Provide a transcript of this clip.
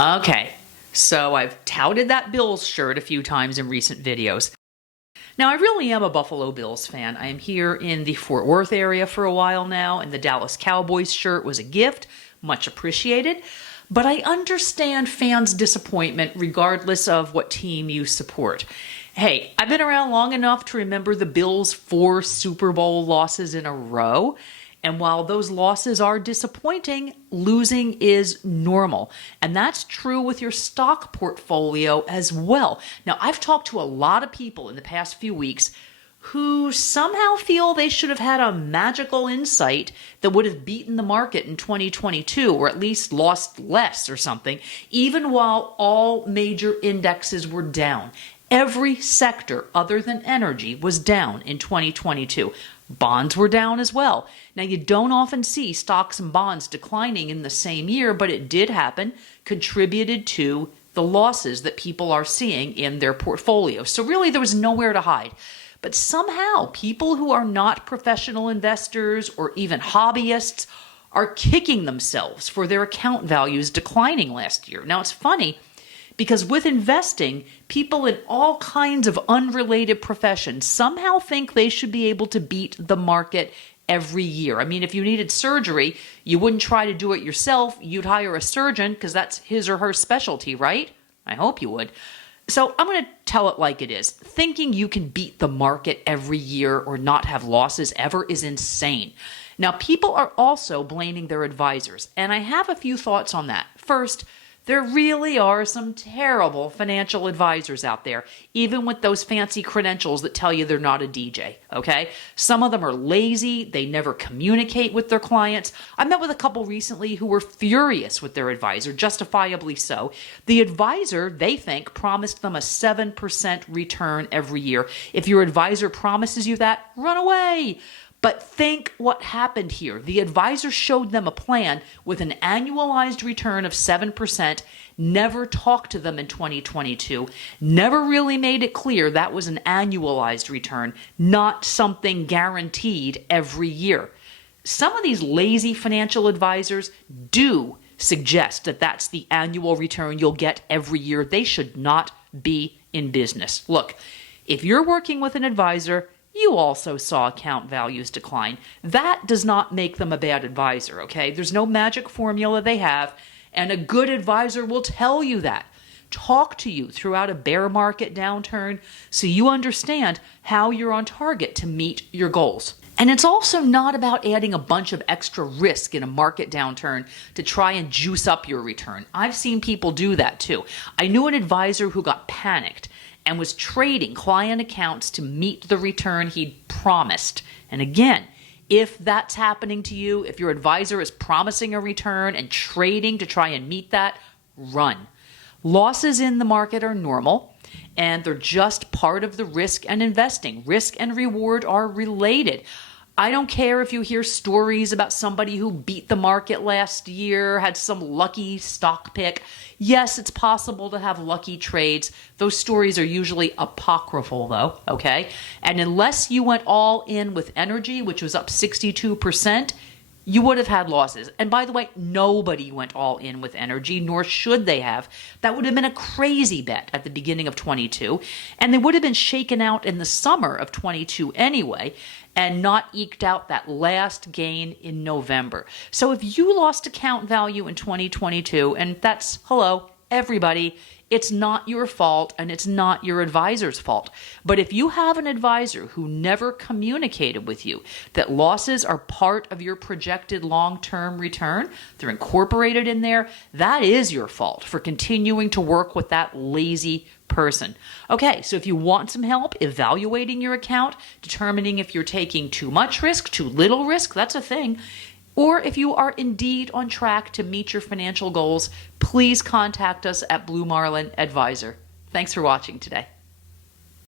Okay, so I've touted that Bills shirt a few times in recent videos. Now, I really am a Buffalo Bills fan. I am here in the Fort Worth area for a while now, and the Dallas Cowboys shirt was a gift, much appreciated. But I understand fans' disappointment regardless of what team you support. Hey, I've been around long enough to remember the Bills' 4 Super Bowl losses in a row. And while those losses are disappointing, losing is normal. And that's true with your stock portfolio as well. Now, I've talked to a lot of people in the past few weeks who somehow feel they should have had a magical insight that would have beaten the market in 2022, or at least lost less or something, even while all major indexes were down. Every sector other than energy was down in 2022. Bonds were down as well. Now, you don't often see stocks and bonds declining in the same year, but it did happen, contributed to the losses that people are seeing in their portfolio. So really, there was nowhere to hide. But somehow, people who are not professional investors or even hobbyists are kicking themselves for their account values declining last year. Now, it's funny, because with investing, people in all kinds of unrelated professions somehow think they should be able to beat the market every year. I mean, if you needed surgery, you wouldn't try to do it yourself. You'd hire a surgeon because that's his or her specialty, right? I hope you would. So I'm going to tell it like it is. Thinking you can beat the market every year or not have losses ever is insane. Now, people are also blaming their advisors, and I have a few thoughts on that. First, there really are some terrible financial advisors out there, even with those fancy credentials that tell you they're not a DJ, okay? Some of them are lazy. They never communicate with their clients. I met with a couple recently who were furious with their advisor, justifiably so. The advisor, they think, promised them a 7% return every year. If your advisor promises you that, run away. But think what happened here. The advisor showed them a plan with an annualized return of 7%, never talked to them in 2022, never really made it clear that was an annualized return, not something guaranteed every year. Some of these lazy financial advisors do suggest that that's the annual return you'll get every year. They should not be in business. Look, if you're working with an advisor, you also saw account values decline. That does not make them a bad advisor, okay? There's no magic formula they have, and a good advisor will tell you that. Talk to you throughout a bear market downturn so you understand how you're on target to meet your goals. And it's also not about adding a bunch of extra risk in a market downturn to try and juice up your return. I've seen people do that too. I knew an advisor who got panicked and was trading client accounts to meet the return he'd promised. And again, if that's happening to you, if your advisor is promising a return and trading to try and meet that, run. Losses in the market are normal, and they're just part of the risk and investing. Risk and reward are related. I don't care if you hear stories about somebody who beat the market last year, had some lucky stock pick. Yes, it's possible to have lucky trades. Those stories are usually apocryphal though, okay? And unless you went all in with energy, which was up 62%, you would have had losses. And by the way, nobody went all in with energy, nor should they have. That would have been a crazy bet at the beginning of 22, and they would have been shaken out in the summer of 22 anyway, and not eked out that last gain in November. So if you lost account value in 2022, and that's, hello, everybody, it's not your fault and it's not your advisor's fault. But if you have an advisor who never communicated with you that losses are part of your projected long-term return, they're incorporated in there, that is your fault for continuing to work with that lazy person. Okay, so if you want some help evaluating your account, determining if you're taking too much risk, too little risk, that's a thing, or if you are indeed on track to meet your financial goals, please contact us at Blue Marlin Advisor. Thanks for watching today.